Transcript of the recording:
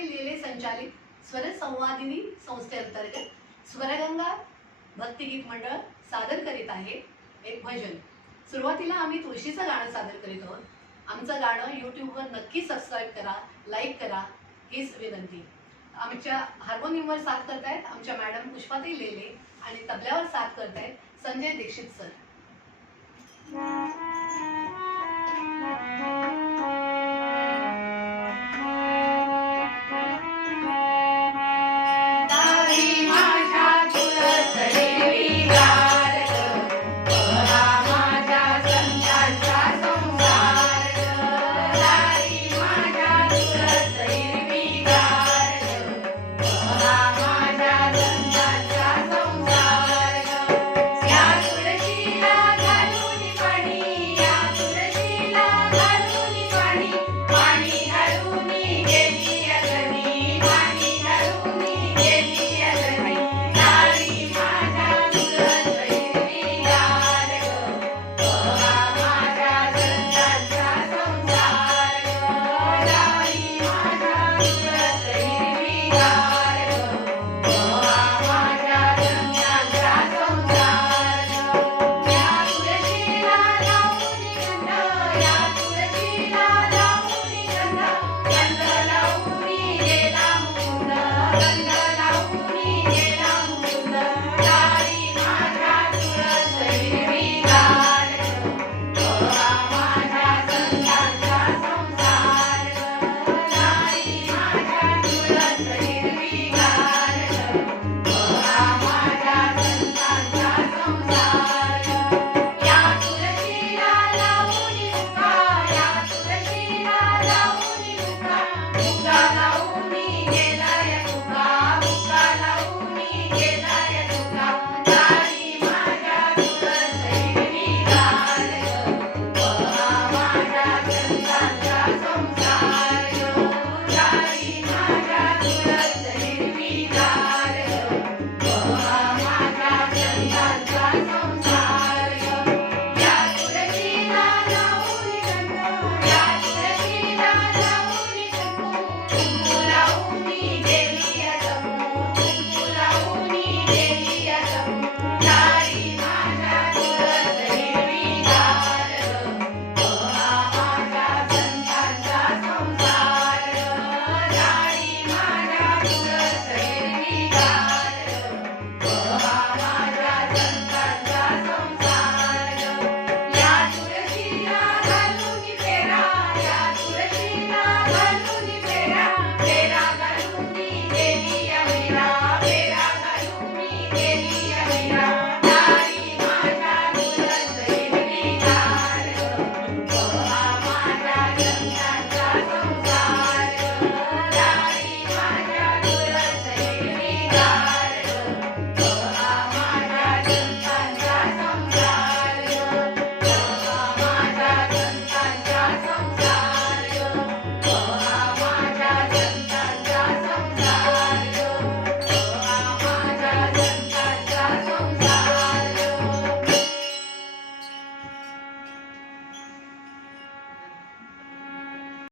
पुष्पाताई लेले संचालित स्वरसंवादिनी संस्थेअंतर्गत स्वरगंगा भक्तिगीत मंडळ सादर करीत आहे एक भजन। सुरुवातीला आम्ही तुळशीचं गाणं सादर करीत आहोत। आमचं गाणं यूट्यूबवर नक्की सबस्क्राईब करा, लाईक करा हीच विनंती। आमच्या हार्मोनियमवर साथ करतायत आमच्या मॅडम पुष्पाताई लेले आणि तबल्यावर साथ करतायत संजय दीक्षित सर।